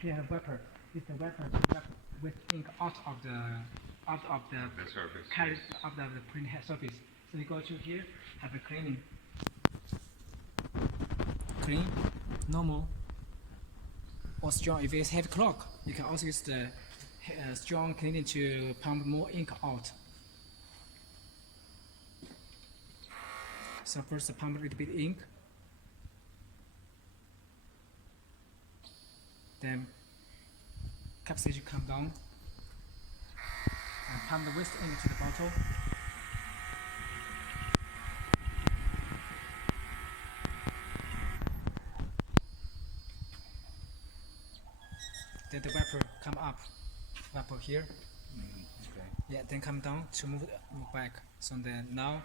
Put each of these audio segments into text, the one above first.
Here have wiper. It's the wiper to wipe with ink out of the surface. carry of the print head surface. So you go to here, have a clean, normal, or strong. If it's heavy clock, you can also use the strong cleaning to pump more ink out. So first pump a little bit ink, then capsule come down, and pump the waste ink to the bottle. Then the wiper come up, wiper here. Okay. Yeah, then come down to move back. So then now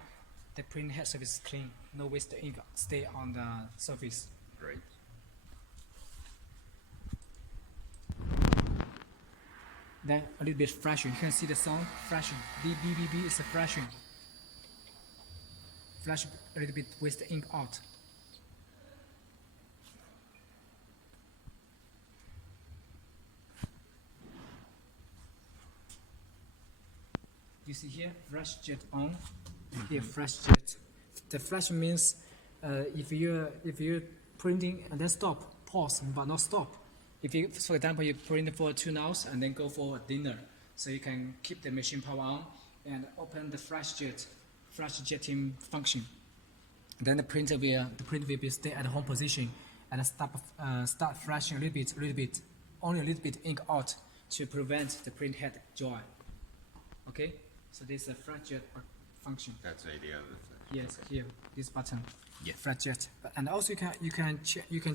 the print head surface is clean. No waste ink stay on the surface. Great. Then a little bit flashing. You can see the sound flashing. BBB is a flashing. Flash a little bit with the ink out. You see here, flash jet on. Here, flash jet. The flash means if you're printing and then stop, pause, but not stop. If you, for example, you print for 2 hours and then go for dinner, so you can keep the machine power on and open the flash jetting function. Then the printer will be stay at home position and start flashing a little bit, only a little bit ink out to prevent the print head dry. Okay, so this is a flash jet function. That's the idea of the flash. Yes, here, this button. Yeah. Flash jet, and also you can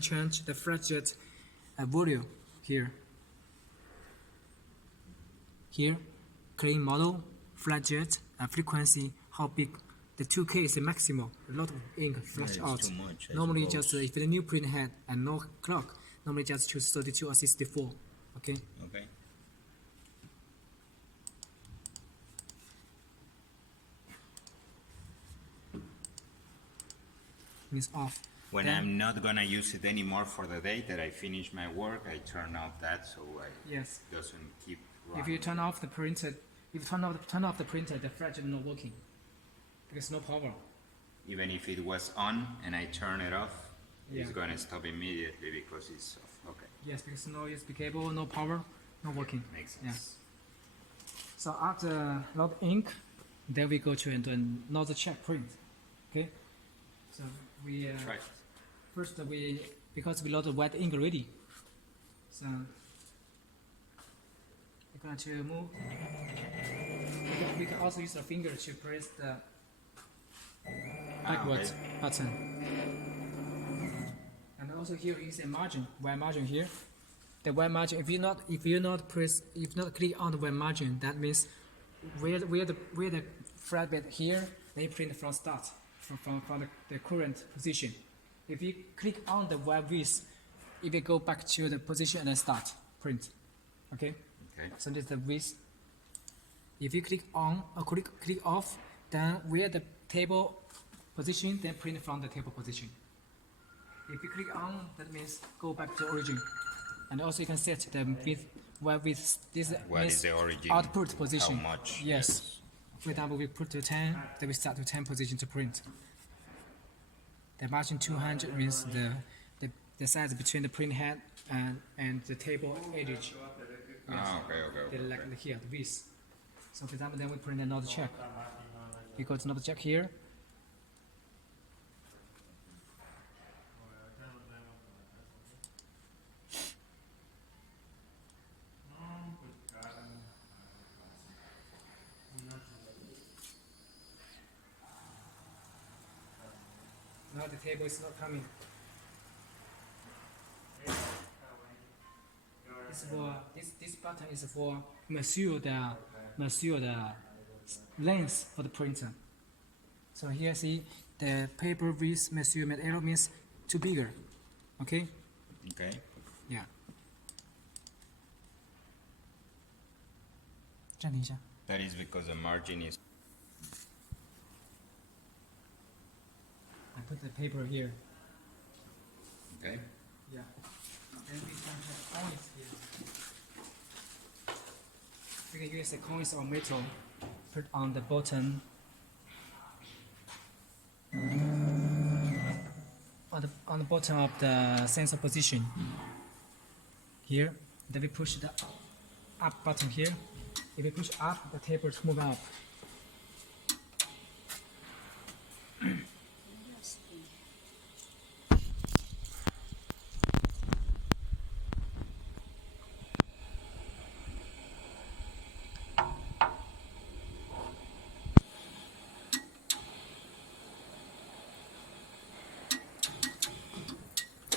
change the flash jet volume here. Here, clean model, flash jet, frequency, how big. The 2K is the maximum. A lot of ink flash out. Too much, normally, just if the new print head and no clock, normally just choose 32 or 64. Okay. Okay. Means off. When Then, I'm not gonna use it anymore for the day that I finish my work, I turn off that so yes. it doesn't keep running. If you turn off the printer, if you turn off the printer, the flash is not working because no power. Even if it was on and I turn it off, Yeah. it's gonna stop immediately because it's off. Okay. Yes, because no USB cable, no power, not working. Makes sense. Yeah. So after load ink, then we go to another check print. Okay. So we Try it. first because we loaded white ink already. So we're going to move. We can also use our finger to press the backward button. And also here is a margin, white margin here. The white margin, if you not click on the white margin, that means where the flatbed here, then you print from start, from the current position. If you click on the white width, it will go back to the position and then start print. Okay. Okay. So this is the width. If you click on or click off, then where the table position, then print from the table position. If you click on, that means go back to origin. And also you can set the width, white width. This What means is the origin? output position. How much? Yes. For example, we put to 10, then we start to 10 position to print. The margin 200 means the size between the print head and the table edge. Ah, okay. They like here, the width. So for example, then we print another check. You go to another check here. Now the table is not coming. This button is for measure the length for the printer. So here see the paper width measurement arrow means too bigger. Okay? Okay. Yeah. 暂停一下。 That is because the margin is. I put the paper here. Okay. Yeah. Then we can have points here. You can use the coins or metal, put on the bottom, on the bottom of the sensor position. Here, then we push the up button here. If we push up, the tables move up.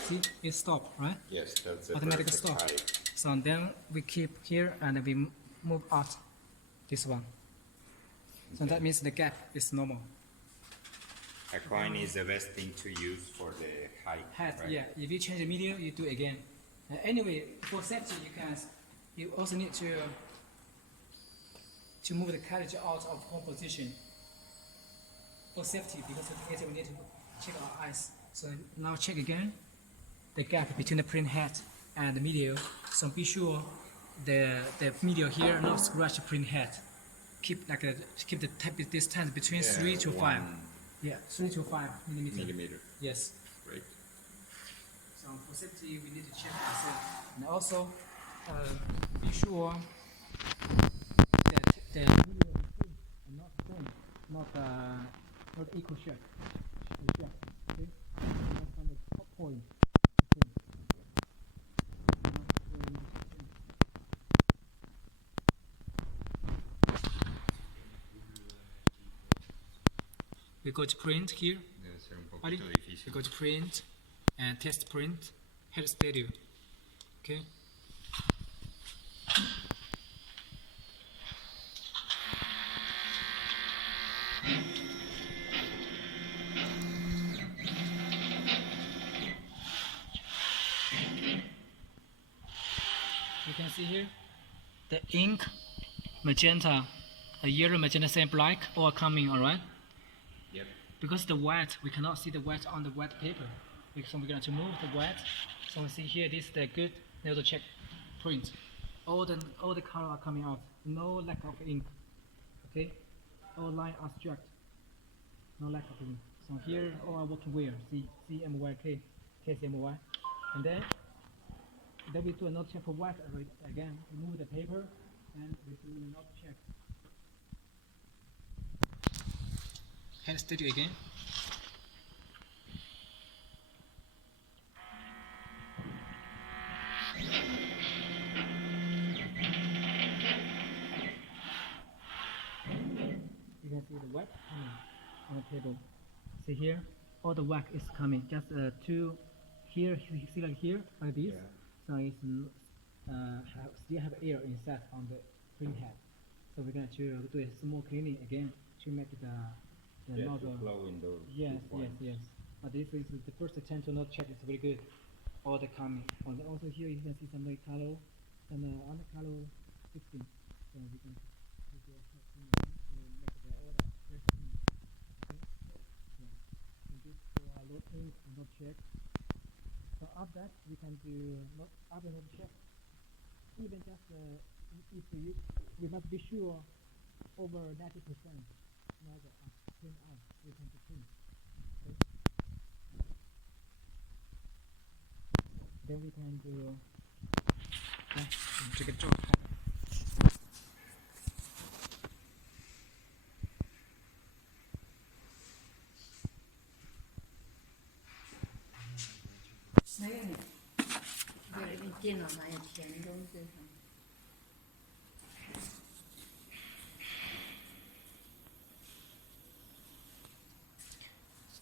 See, it stopped, right? Yes, that's the Automatic perfect stop. height. So then we keep here and we move out this one. So that means the gap is normal. A coin is the best thing to use for the height. Right? Yeah. If you change the medium, you do it again. Anyway, for safety, you also need to move the carriage out of home position. For safety, because later we need to check our eyes. So now check again the gap between the print head and the medial. So be sure the medial here not scratch the print head. Keep the type distance between 3 to 5. Yeah, 3 to 5 millimeter. Yes. Great. So for safety, we need to check ourselves. And also, be sure that the medial is clean and not thin, not equal shape. Okay? Not from the top point. Okay. We go to print here. Debe ser un Ready? poquito We difícil. go to print and test print, head stereo. Okay. You can see here the ink, magenta, a yellow, magenta, same black, all coming, alright? Yep. Because the white, we cannot see the white on the white paper. So we're going to move the white. So we see here, this is the good nail check print. All the color are coming out. No lack of ink. Okay? All line are straight. No lack of ink. So here all are working well. See CMYK, KCMY. And then we do another check for white again. Remove the paper and we do another check. Hand studio again. You can see the wax coming on the table. See here, all the wax is coming. Just two here, you see like here, like this. Yeah. So it's still have air inside on the print head. So we're going to do a small cleaning again to make the nozzle. Flow in those Yes. two points. But this is the first attempt to not check. It's very good. All the coming. And also here you can see some like color and on the color 16. So we can put the make the order very clean. Okay. Yeah. And this load ink and not check. So after that we can do not after not check. Even just if we must be sure over 90% nozzle print out. We can print. Okay. Then we can do take a job.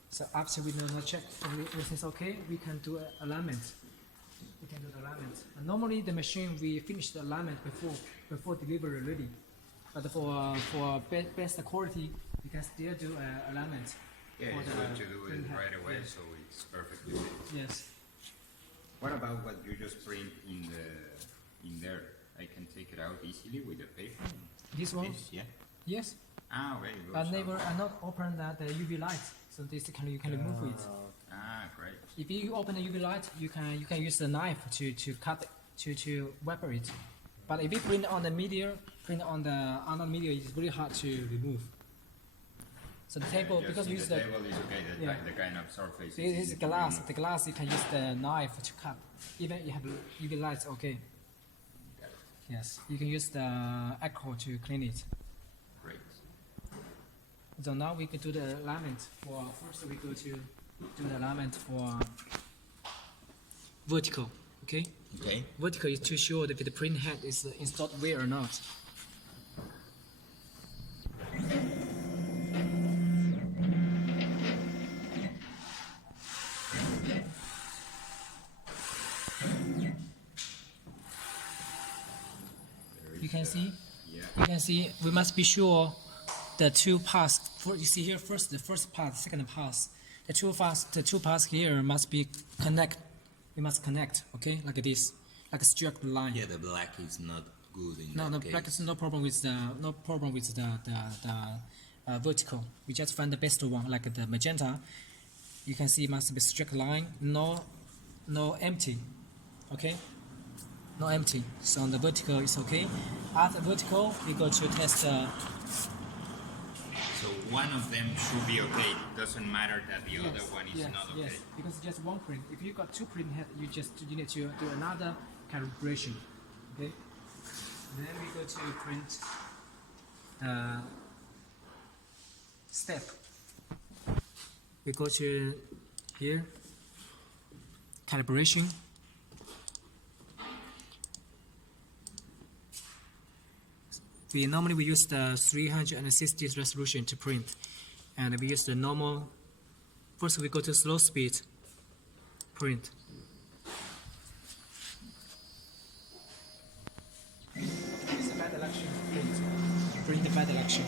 So after we know not check everything's okay, we can do alignment. And normally the machine we finish the alignment before delivery ready. But for best quality, we can still do alignment. Yeah, it's good to do it right away, so it's perfectly fit. Yes. What about what you just print in there? I can take it out easily with the paper. This one? Yeah. Yes. Ah, okay. it goes I not open that UV light, so this you can remove it. Ah, great. If you open the UV light, you can use the knife to cut to wipe it. But if you print on the media, print on the media, it's very hard to remove. So the table, just because we use the the table is okay. yeah. The kind of surface. this is easy to glass. remove. The glass you can use the knife to cut. Even you have UV lights, okay. Got it. Yes, you can use the alcohol to clean it. Great. So now we can do the alignment for, first we go to do the alignment for vertical, okay? Okay. Vertical is to show if the print head is installed where or not. You can see? Yeah. You can see we must be sure the two paths. You see here first the first path, second path. The two paths here must be connect. We must connect, okay, like this, like a straight line. Yeah, the black is not good in No, that no, case. black is no problem with the vertical. We just find the best one, like the magenta. You can see must be straight line, no empty, okay, no empty. So on the vertical is okay. After vertical, we go to test. So one of them should be okay. Doesn't matter that the other one is yes, not okay. yes, because just one print. If you got two print head, you need to do another calibration, okay. Then we go to print step. We go to here, calibration. We use the 360 resolution to print, and we use the normal. First we go to slow speed, print. It's a bad election, print the bad election.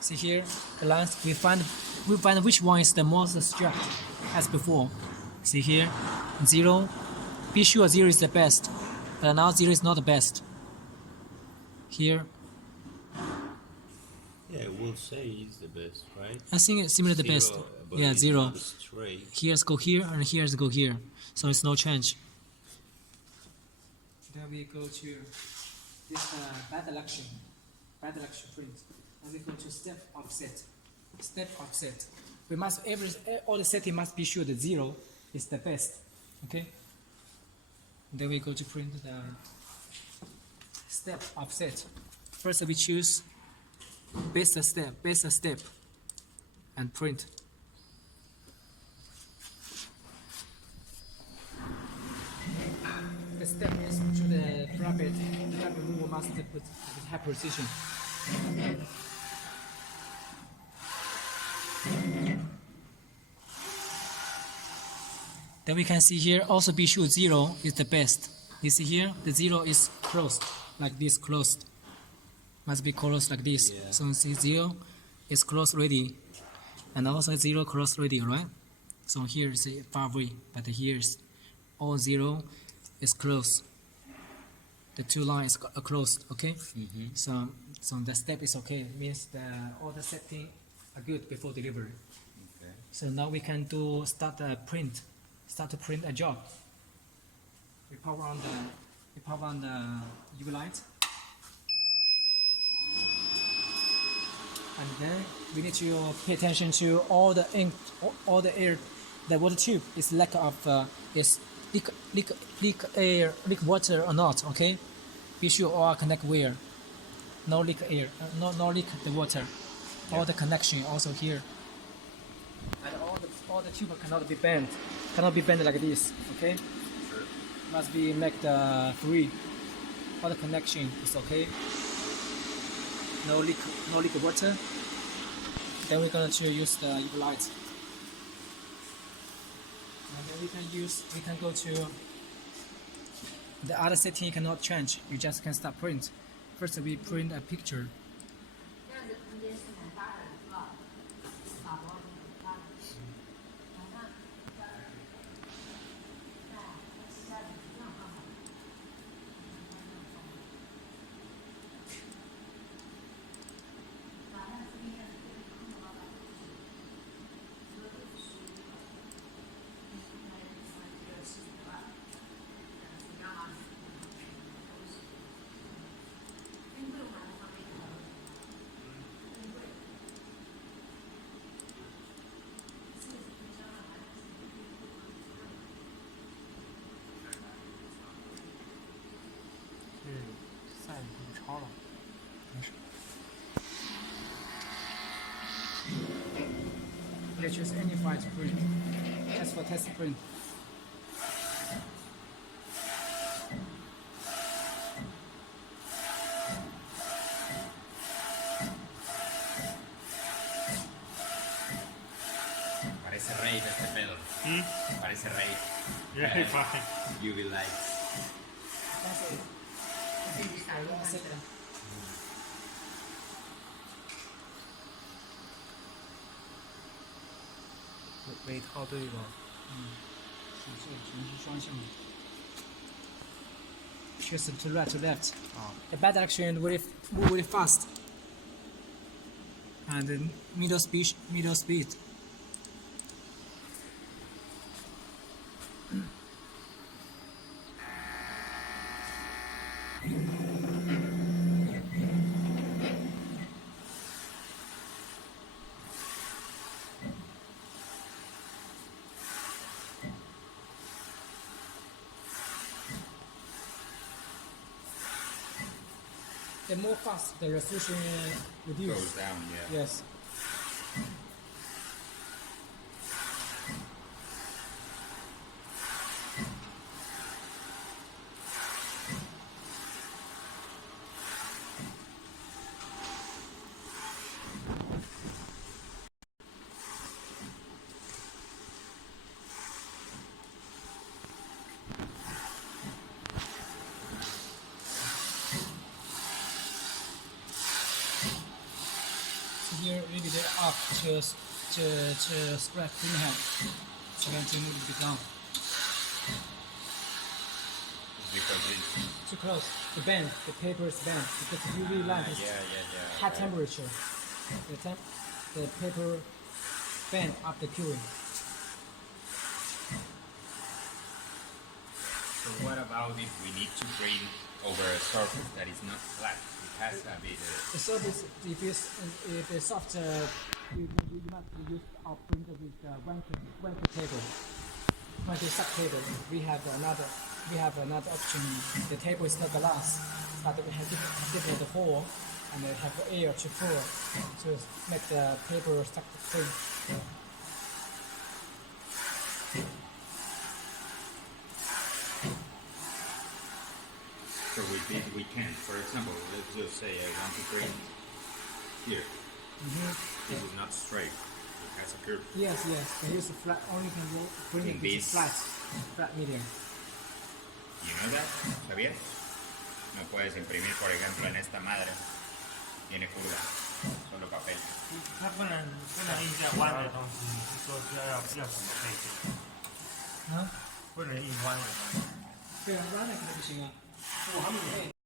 See here, the lines we find which one is the most straight as before. See here, 0. Be sure 0 is the best, but now 0 is not the best. Here, Yeah, we'll say it's the best, right? I think it's similar to the best. But Yeah, it's 0. not straight. Here's go here and here's go here, so it's no change. Then we go to this bad election print, and we go to step offset. Step offset. We must all the setting must be sure that 0 is the best. Okay. Then we go to print the step offset. First we choose base step, and print. The step is to the flatbed. The flatbed removal must put with high precision. Then we can see here also be sure 0 is the best. You see here the 0 is closed, like this closed. Must be closed like this. Yeah. So see 0 is closed already. And also 0 closed already, right? So here is far away, but here is all 0 is closed. The two lines are closed, okay? So the step is okay. Means all the settings are good before delivery. Okay. So now we can start to print a job. We power on the UV light, and then we need to pay attention to all the ink, all the air. The water tube is lack of is leak air, leak water or not. Okay, be sure all connect where. No leak air, no leak the water. All the connection also here. And all the tube cannot be bent like this. Okay, Sure. must be make the free. All the connection is okay. No leak water. Then we're going to use the UV light. And then we can go to the other setting. You cannot change. You just can start print. First we print a picture. You can choose any file to print. Just for test print. Parece rave este pedo. Parece rave. Yeah, fine. UV lights. That's it. 1 second.每套都有个。全是双向的。Choose to right to left. The bad action very fast. And then middle speed. The more fast, the resolution reduces. Goes down, yeah. Yes. Here maybe they up to spread clean hand. So then to move it down. Because it's Too close. The bend, the paper is bent because the UV light is high temperature. The paper bend up the curing. So what about if we need to print over a surface that is not flat? It has a bit. The surface, if it's soft, you must use our printer with wanker table. Wanker sub table. We have another option. The table is not glass, but we have different hole and they have air to pour to make the paper stuck to print. So with this we can. For example, let's just say I want to print here. This is not straight. It has a curve. Yes. We use a flat. Only can print it with This- flat medium. You know that? ¿Sabías? No puedes imprimir, por ejemplo, en esta madre. Tiene curva. Solo papel. 它不能印在弯的东西，你是说要什么背景？啊？不能印弯的东西。对啊，弯的肯定不行啊。我还没